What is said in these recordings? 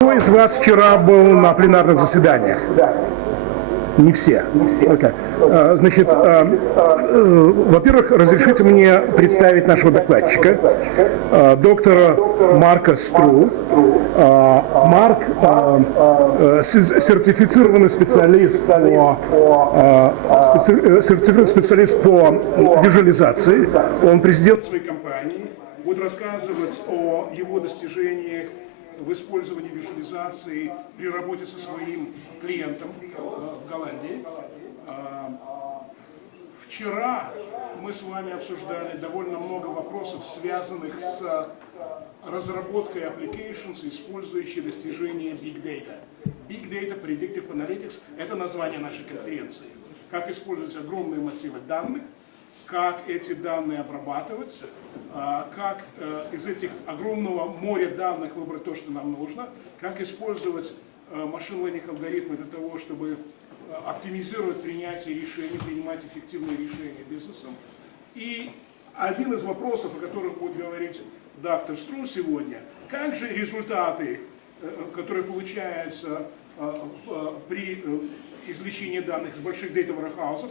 Кто из вас вчера был на пленарных заседаниях? Не все. Okay. Значит, во-первых, разрешите мне представить нашего докладчика, доктора Марка STROO. Марк сертифицированный специалист по визуализации. Он президент своей компании, будет рассказывать о его достижениях в использовании визуализации при работе со своим клиентом в Голландии. Вчера мы с вами обсуждали довольно много вопросов, связанных с разработкой applications, использующих достижения Big Data. Big Data Predictive Analytics – это название нашей конференции. Как использовать огромные массивы данных, как эти данные обрабатывать, как из этих огромного моря данных выбрать то, что нам нужно, как использовать машин-лернинг алгоритмы для того, чтобы оптимизировать принятие решений, принимать эффективные решения бизнесом. И один из вопросов, о которых будет говорить доктор STROO сегодня, как же результаты, которые получаются при извлечении данных из больших data warehouse,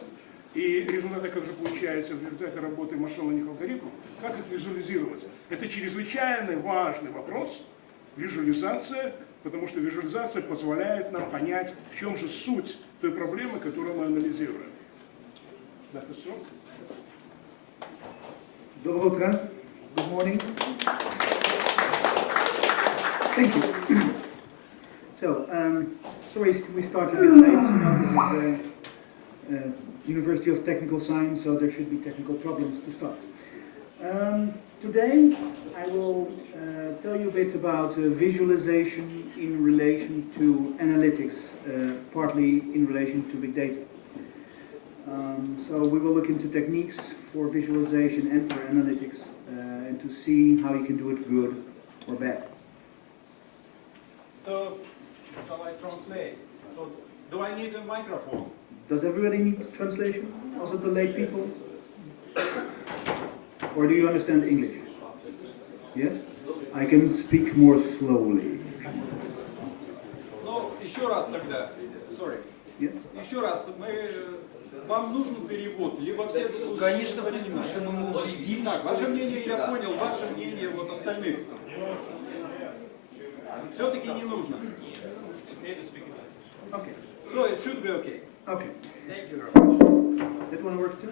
и результаты, которые получаются в результате работы машин-лернинг алгоритмов, как их визуализировать. Это чрезвычайно важный вопрос, визуализация, потому что визуализация позволяет нам понять, в чем же суть той проблемы, которую мы анализируем. Доктор STROO. Доброе утро. Good morning. Thank you. So, sorry we started a bit late. You know, this is University of Technical Science, so there should be technical problems to start. Today I will tell you a bit about visualization in relation to analytics, partly in relation to big data. So we will look into techniques for visualization and for analytics and to see how you can do it good or bad. So, shall I translate? So, do I need a microphone? Does everybody need translation? Also the lay people? Or do you understand English? Yes? I can speak more slowly if you want. Ну, еще раз тогда. Sorry. Yes? Еще раз. Вам нужен перевод, либо все... Конечно, нашему Так, ваше мнение я понял, ваше мнение вот остальных. Все-таки не нужно. Okay. So, it should be okay. Okay. Thank you very much. That one work too?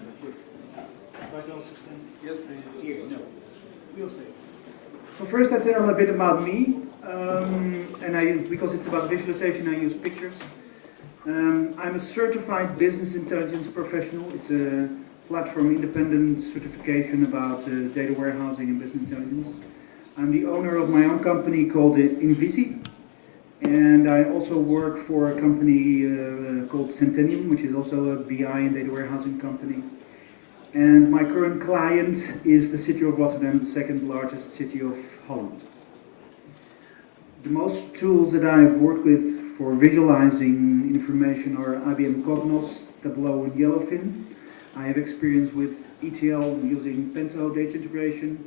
Yes, please. Here, no. We'll see. So first I tell a bit about me, and because it's about visualization, I use pictures. I'm a certified business intelligence professional. It's a platform independent certification about data warehousing and business intelligence. I'm the owner of my own company called InvisiBV. And I also work for a company called Centennium, which is also a BI and data warehousing company. And my current client is the city of Rotterdam, the second largest city of Holland. The most tools that I've worked with for visualizing information are IBM Cognos, Tableau and Yellowfin. I have experience with ETL using Pento data integration.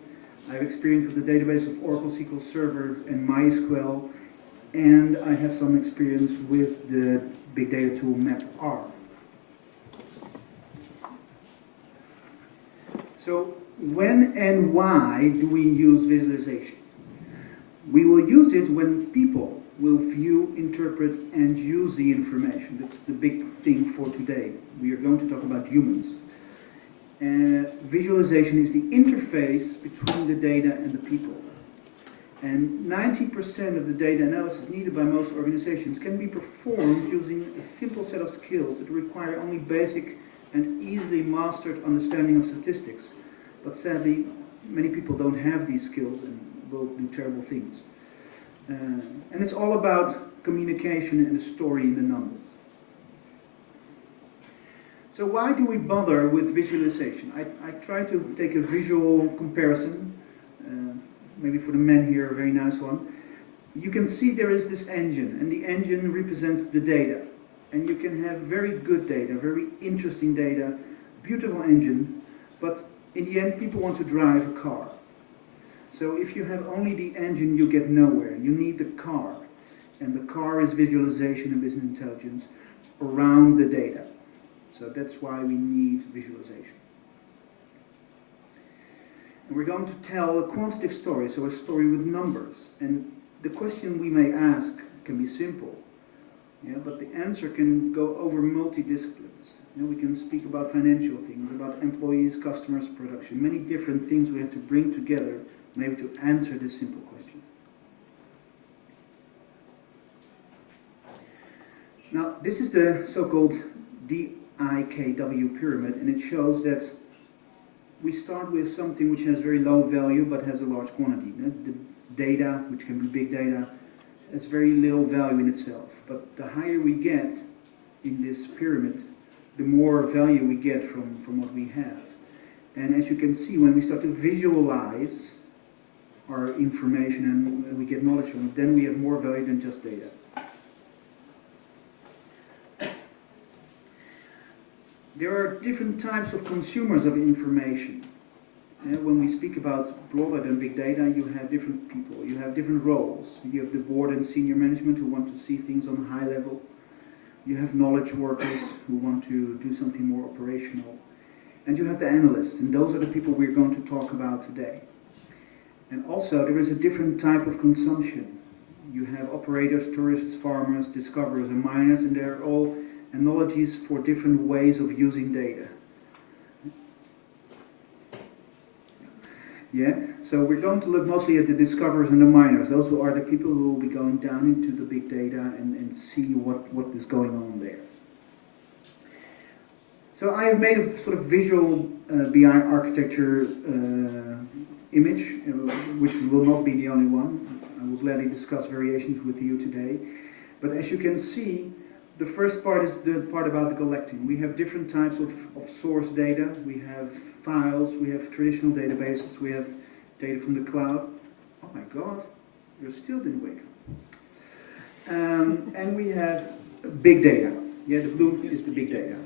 I have experience with the database of Oracle SQL Server and MySQL. And I have some experience with the big data tool MapR. So when and why do we use visualization? We will use it when people will view, interpret and use the information. That's the big thing for today. We are going to talk about humans. Visualization is the interface between the data and the people. And 90% of the data analysis needed by most organizations can be performed using a simple set of skills that require only basic and easily mastered understanding of statistics. But sadly, many people don't have these skills and will do terrible things. And it's all about communication and the story in the numbers. So why do we bother with visualization? I try to take a visual comparison. Maybe for the men here, a very nice one. You can see there is this engine, and the engine represents the data. And you can have very good data, very interesting data, beautiful engine, but in the end people want to drive a car. So if you have only the engine, you get nowhere. You need the car. And the car is visualization and business intelligence around the data. So that's why we need visualization. And we're going to tell a quantitative story, so a story with numbers. And the question we may ask can be simple, yeah, but the answer can go over multidisciplines. You know, we can speak about financial things, about employees, customers, production, many different things we have to bring together maybe to answer this simple question. Now, this is the so-called DIKW pyramid, and it shows that we start with something which has very low value but has a large quantity. The data, which can be big data, has very little value in itself. But the higher we get in this pyramid, the more value we get from what we have. And as you can see, when we start to visualize our information and we get knowledge from it, then we have more value than just data. There are different types of consumers of information. When we speak about broader than big data, you have different people, you have different roles. You have the board and senior management who want to see things on a high level. You have knowledge workers who want to do something more operational. And you have the analysts, and those are the people we're going to talk about today. And also there is a different type of consumption. You have operators, tourists, farmers, discoverers and miners, and they're all analogies for different ways of using data. Yeah, so we're going to look mostly at the discoverers and the miners. Those are the people who will be going down into the big data and see what is going on there. So I have made a sort of visual BI architecture image, which will not be the only one. I will gladly discuss variations with you today. But as you can see, the first part is the part about the collecting. We have different types of source data. We have files, we have traditional databases, we have data from the cloud. Oh my God, you still didn't wake up. And we have big data. Yeah, the blue is the big data.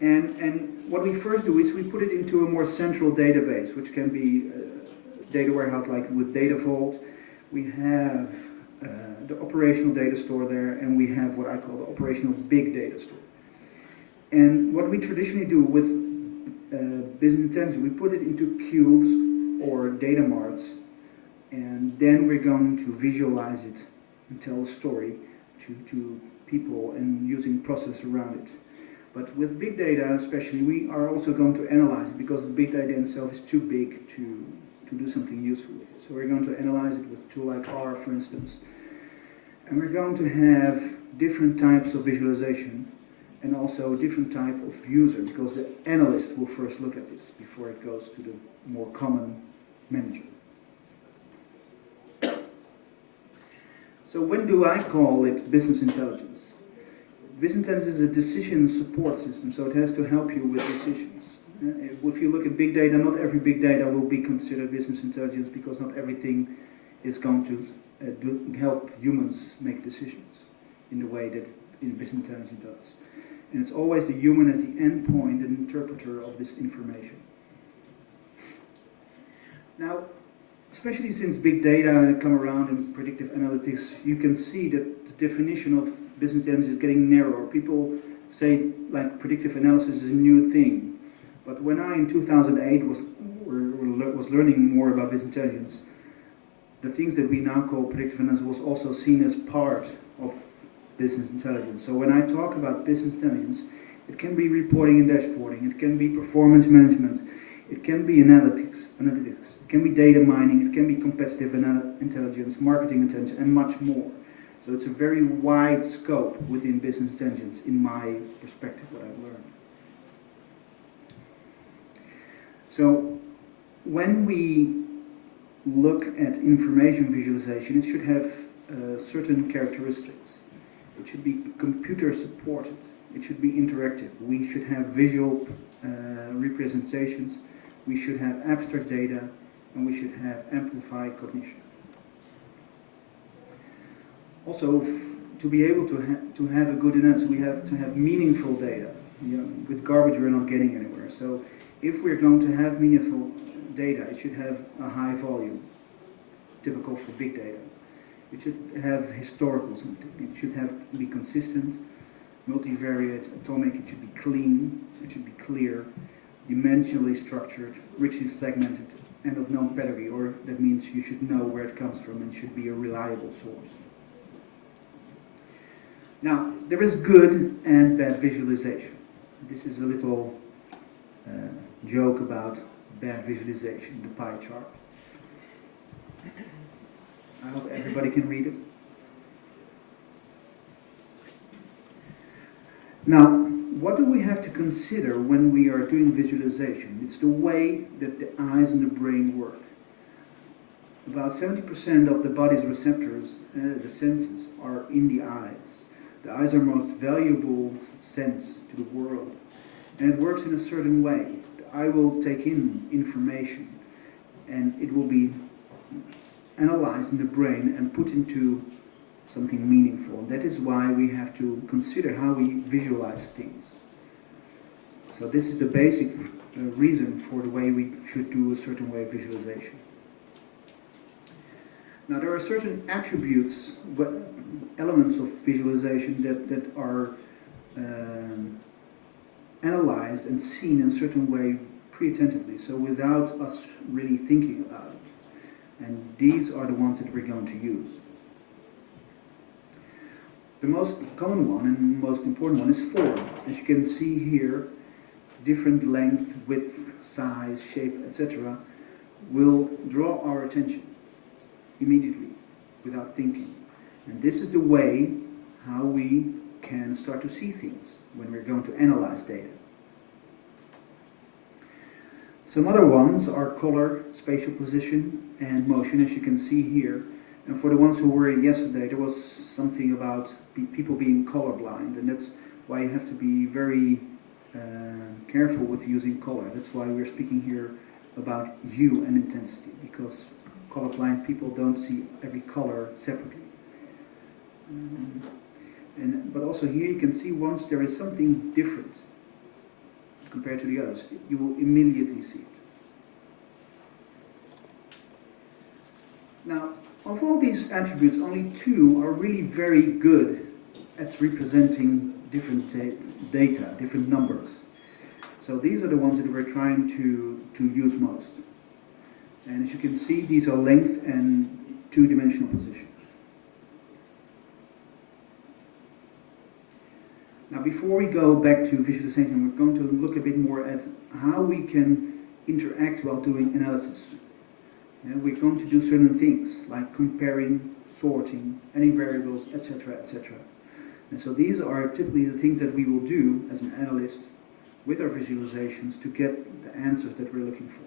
And what we first do is we put it into a more central database, which can be a data warehouse like with Data Vault. We have the operational data store there, and we have what I call the operational big data store. And what we traditionally do with business intelligence, we put it into cubes or data marts, and then we're going to visualize it and tell a story to people and using process around it. But with big data especially, we are also going to analyze it because the big data itself is too big to do something useful with it. So we're going to analyze it with a tool like R, for instance. And we're going to have different types of visualization and also a different type of user, because the analyst will first look at this before it goes to the more common manager. So when do I call it business intelligence? Business intelligence is a decision support system, so it has to help you with decisions. If you look at big data, not every big data will be considered business intelligence because not everything is going to help humans make decisions in the way that business intelligence does. And it's always the human as the endpoint and interpreter of this information. Now, especially since big data come around in predictive analytics, you can see that the definition of business intelligence is getting narrower. People say like predictive analysis is a new thing. But when I in 2008 was learning more about business intelligence, the things that we now call predictive analysis was also seen as part of business intelligence. So when I talk about business intelligence, it can be reporting and dashboarding, it can be performance management, it can be analytics, it can be data mining, it can be competitive intelligence, marketing intelligence, and much more. So it's a very wide scope within business intelligence, in my perspective, what I've learned. So when we look at information visualization, it should have certain characteristics. It should be computer supported. It should be interactive. We should have visual representations. We should have abstract data, and we should have amplified cognition. Also, to be able to have a good analysis, we have to have meaningful data. You know, with garbage, we're not getting anywhere. So, if we're going to have meaningful data, it should have a high volume, typical for big data. It should have historical something. It should be consistent, multivariate, atomic. It should be clean. It should be clear, dimensionally structured, richly segmented, and of known pedigree, or that means you should know where it comes from and should be a reliable source. Now, there is good and bad visualization. This is a little joke about bad visualization, the pie chart. I hope everybody can read it. Now, what do we have to consider when we are doing visualization? It's the way that the eyes and the brain work. About 70% of the body's receptors, the senses, are in the eyes. The eyes are most valuable sense to the world. And it works in a certain way. The eye will take in information and it will be analyzed in the brain and put into something meaningful. And that is why we have to consider how we visualize things. So this is the basic reason for the way we should do a certain way of visualization. Now there are certain attributes, elements of visualization that are analyzed and seen in a certain way pretty attentively, so without us really thinking about it. And these are the ones that we're going to use. The most common one and most important one is form. As you can see here, different length, width, size, shape, etc. will draw our attention immediately without thinking. And this is the way how we can start to see things when we're going to analyze data. Some other ones are color, spatial position, and motion, as you can see here. And for the ones who were yesterday, there was something about people being colorblind, and that's why you have to be very careful with using color. That's why we're speaking here about hue and intensity, because colorblind people don't see every color separately. But also here you can see once there is something different compared to the others, you will immediately see it. Now, of all these attributes, only two are really very good at representing different data, different numbers. So these are the ones that we're trying to use most. And as you can see, these are length and two-dimensional position. Now, before we go back to visualization, we're going to look a bit more at how we can interact while doing analysis. We're going to do certain things like comparing, sorting, adding variables, etc., etc. And so these are typically the things that we will do as an analyst with our visualizations to get the answers that we're looking for.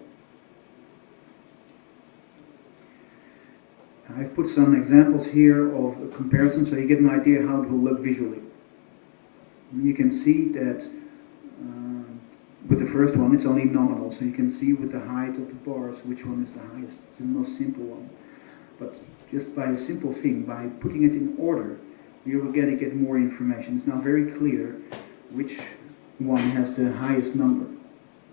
I've put some examples here of a comparison so you get an idea how it will look visually. You can see that with the first one it's only nominal, so you can see with the height of the bars which one is the highest. It's the most simple one. But just by a simple thing, by putting it in order, you're going to get more information. It's now very clear which one has the highest number.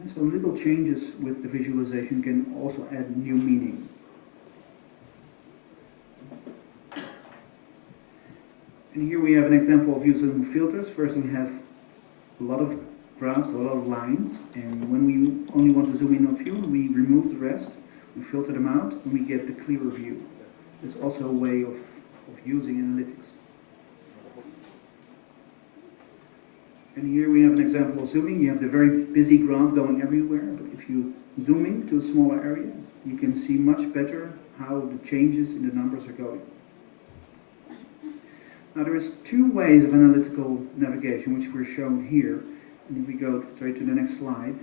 And so little changes with the visualization can also add new meaning. And here we have an example of using filters. First we have a lot of graphs, a lot of lines, and when we only want to zoom in on a few, we remove the rest, we filter them out, and we get the clearer view. It's also a way of using analytics. And here we have an example of zooming. You have the very busy graph going everywhere, but if you zoom in to a smaller area, you can see much better how the changes in the numbers are going. Now there is two ways of analytical navigation which were shown here. And if we go straight to the next slide,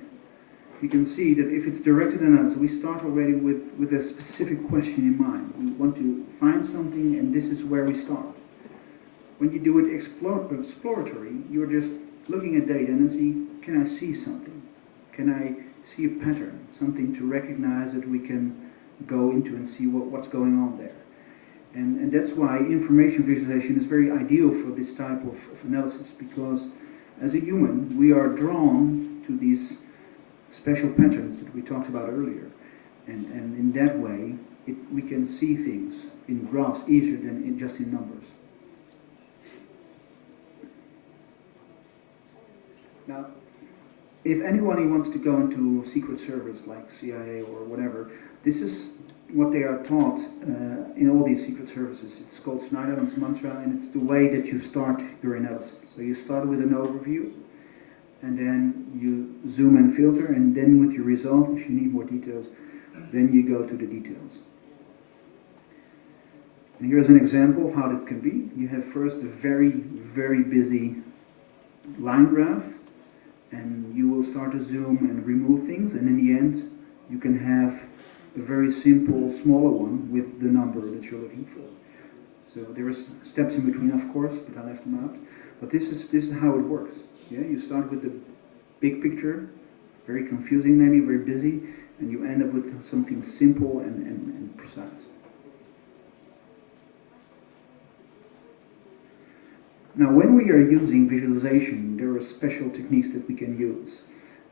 you can see that if it's directed analysis, we start already with a specific question in mind. We want to find something and this is where we start. When you do it exploratory, you're just looking at data and then see, can I see something? Can I see a pattern? Something to recognize that we can go into and see what's going on there. And that's why information visualization is very ideal for this type of analysis, because as a human, we are drawn to these special patterns that we talked about earlier. And in that way, we can see things in graphs easier than just in numbers. Now, if anybody wants to go into secret service like CIA or whatever, this is what they are taught in all these secret services. It's called Schneiderlin's mantra, and it's the way that you start your analysis. So you start with an overview, and then you zoom and filter, and then with your result, if you need more details, then you go to the details. And here's an example of how this can be. You have first a very, very busy line graph, and you will start to zoom and remove things, and in the end, you can have a very simple, smaller one with the number that you're looking for. So there are steps in between, of course, but I left them out. But this is how it works. Yeah, you start with the big picture, very confusing maybe, very busy, and you end up with something simple and precise. Now, when we are using visualization, there are special techniques that we can use,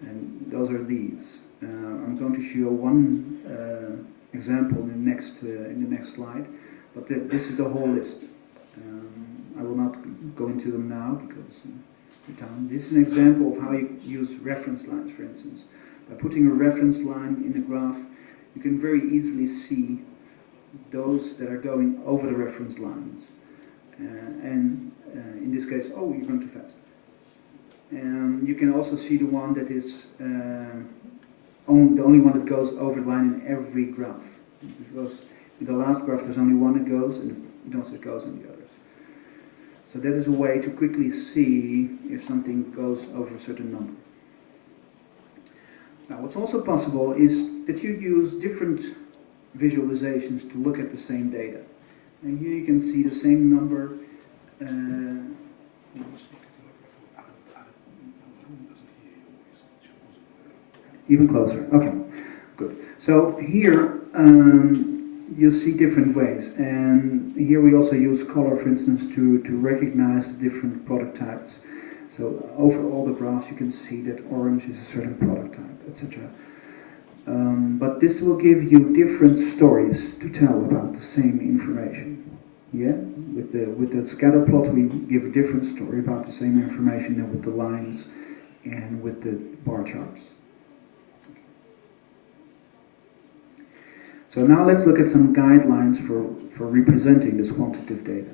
and those are these. I'm going to show one example in the next slide, but this is the whole list. I will not go into them now because of time. This is an example of how you use reference lines, for instance. By putting a reference line in a graph, you can very easily see those that are going over the reference lines. In this case, oh, you're going too fast. You can also see the one that is the only one that goes over the line in every graph. Because in the last graph there's only one that goes, and it also goes on the others. So that is a way to quickly see if something goes over a certain number. Now, what's also possible is that you use different visualizations to look at the same data. And here you can see the same number. Even closer. Okay, good. So here you see different ways, and here we also use color, for instance, to recognize the different product types. So over all the graphs you can see that orange is a certain product type, etc. But this will give you different stories to tell about the same information. Yeah, with the scatter plot we give a different story about the same information than with the lines and with the bar charts. So now let's look at some guidelines for representing this quantitative data.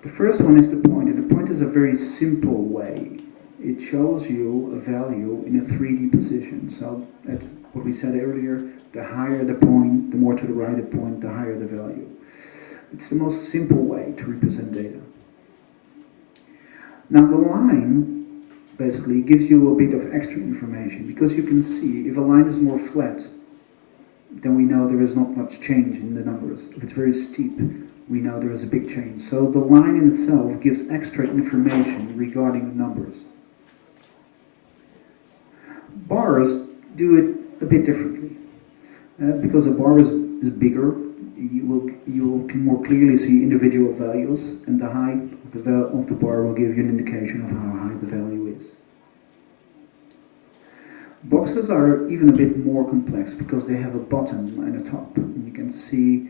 The first one is the point, and the point is a very simple way. It shows you a value in a 3D position. So at what we said earlier, the higher the point, the more to the right the point, the higher the value. It's the most simple way to represent data. Now the line basically gives you a bit of extra information, because you can see if a line is more flat, then we know there is not much change in the numbers. If it's very steep, we know there is a big change. So the line in itself gives extra information regarding the numbers. Bars do it a bit differently. Because a bar is bigger, you can more clearly see individual values, and the height of the bar will give you an indication of how high the value is. Boxes are even a bit more complex because they have a bottom and a top, and you can see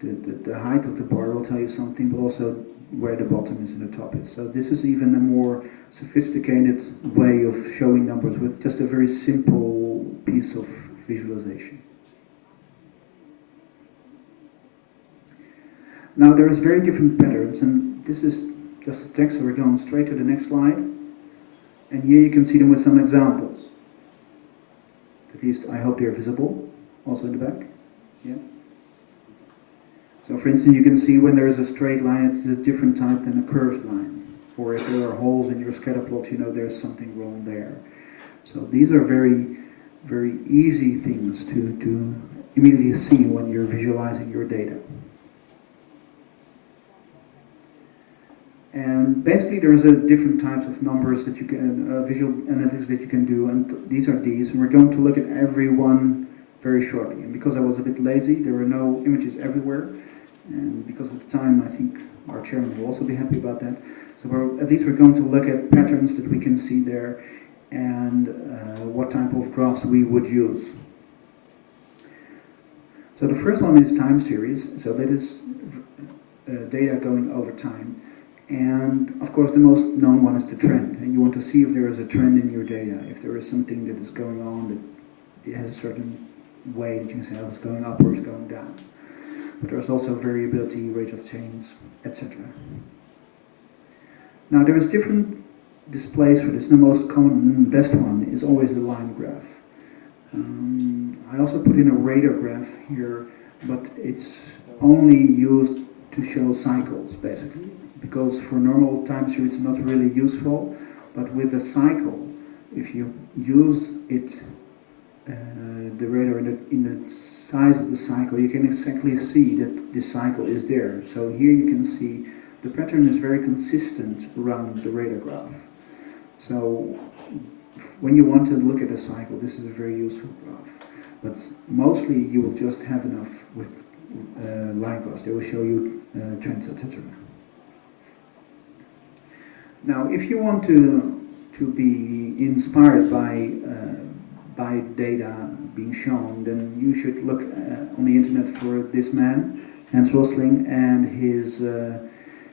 the height of the bar will tell you something, but also where the bottom is and the top is. So this is even a more sophisticated way of showing numbers with just a very simple piece of visualization. Now there's very different patterns, and this is just the text, so we're going straight to the next slide. And here you can see them with some examples. At least I hope they're visible, also in the back. Yeah. So for instance, you can see when there is a straight line, it's a different type than a curved line. Or if there are holes in your scatter plot, you know there's something wrong there. So these are very, very easy things to immediately see when you're visualizing your data. And basically there's different types of numbers that you can, visual analytics that you can do, and these are these, and we're going to look at every one very shortly. And because I was a bit lazy, there were no images everywhere, and because of the time, I think our chairman will also be happy about that. So at least we're going to look at patterns that we can see there, and what type of graphs we would use. So the first one is time series, so that is data going over time. And of course the most known one is the trend. And you want to see if there is a trend in your data, if there is something that is going on that it has a certain way that you can say, oh, it's going up or it's going down. But there's also variability, rate of change, etc. Now there is different displays for this. The most common and best one is always the line graph. I also put in a radar graph here, but it's only used to show cycles basically, because for normal time series it's not really useful, but with a cycle, if you use it, the radar in the size of the cycle, you can exactly see that this cycle is there. So here you can see the pattern is very consistent around the radar graph. So when you want to look at a cycle, this is a very useful graph. But mostly you will just have enough with line graphs. They will show you trends, etc. Now, if you want to be inspired by data being shown, then you should look on the internet for this man, Hans Rosling, and his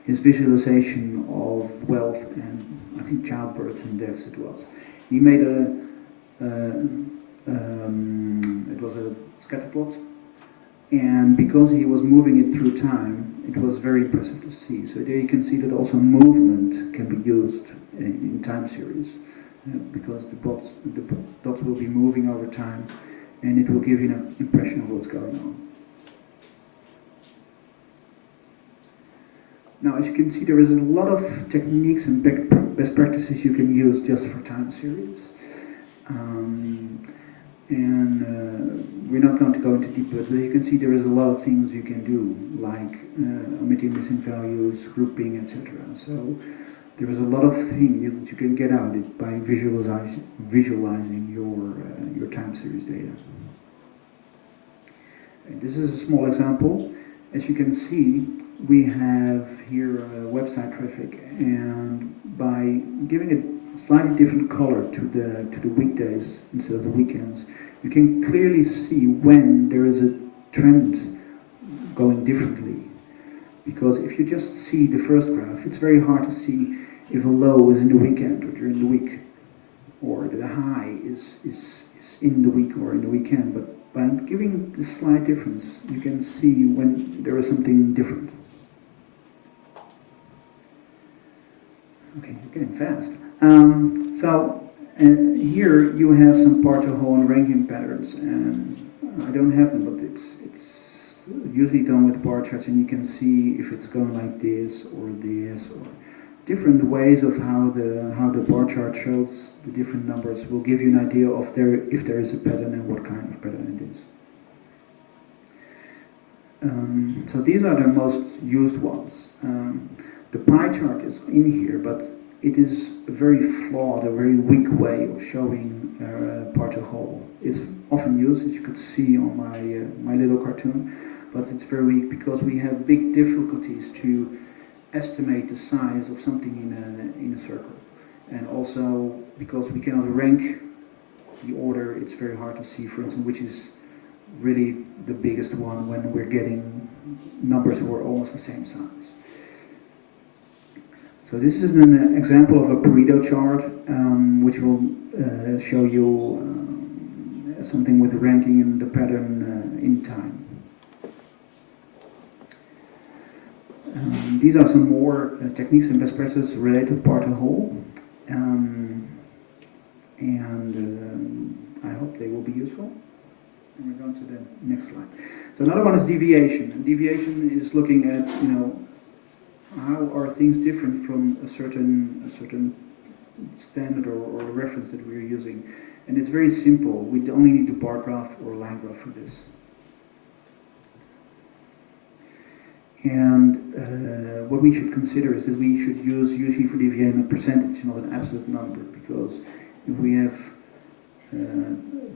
visualization of wealth and I think childbirth and deaths it was. He made it was a scatter plot, and because he was moving it through time, it was very impressive to see. So there you can see that also movement can be used in time series, because the dots will be moving over time, and it will give you an impression of what's going on. Now, as you can see, there is a lot of techniques and best practices you can use just for time series. We're not going to go into deep, but as you can see, there is a lot of things you can do, like omitting missing values, grouping, etc. So there is a lot of things that you can get out of it by visualizing your time series data. And this is a small example. As you can see, we have here website traffic, and by giving it slightly different color to the weekdays instead of the weekends, you can clearly see when there is a trend going differently. Because if you just see the first graph, it's very hard to see if a low is in the weekend or during the week, or that a high is in the week or in the weekend. But by giving this slight difference, you can see when there is something different. Okay, you're getting fast. Here you have some part-to-whole and ranking patterns, and I don't have them, but it's usually done with bar charts, and you can see if it's going like this, or different ways of how the bar chart shows the different numbers will give you an idea of if there is a pattern and what kind of pattern it is. So these are the most used ones. The pie chart is in here, but it is a very flawed, a very weak way of showing part to whole. It's often used, as you could see on my little cartoon, but it's very weak because we have big difficulties to estimate the size of something in a circle. And also, because we cannot rank the order, it's very hard to see, for instance, which is really the biggest one when we're getting numbers who are almost the same size. So this is an example of a Pareto chart, which will show you something with ranking and the pattern in time. These are some more techniques and best practices related to part to whole, and I hope they will be useful. And we're going to the next slide. So another one is deviation. And deviation is looking at, how are things different from a certain standard or reference that we're using. And it's very simple. We only need a bar graph or a line graph for this. And what we should consider is that we should use usually for deviation a percentage, not an absolute number, because if we have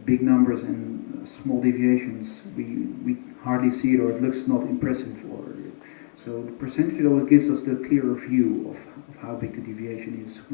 big numbers and small deviations, we hardly see it, or it looks not impressive. So the percentage always gives us the clearer view of how big the deviation is.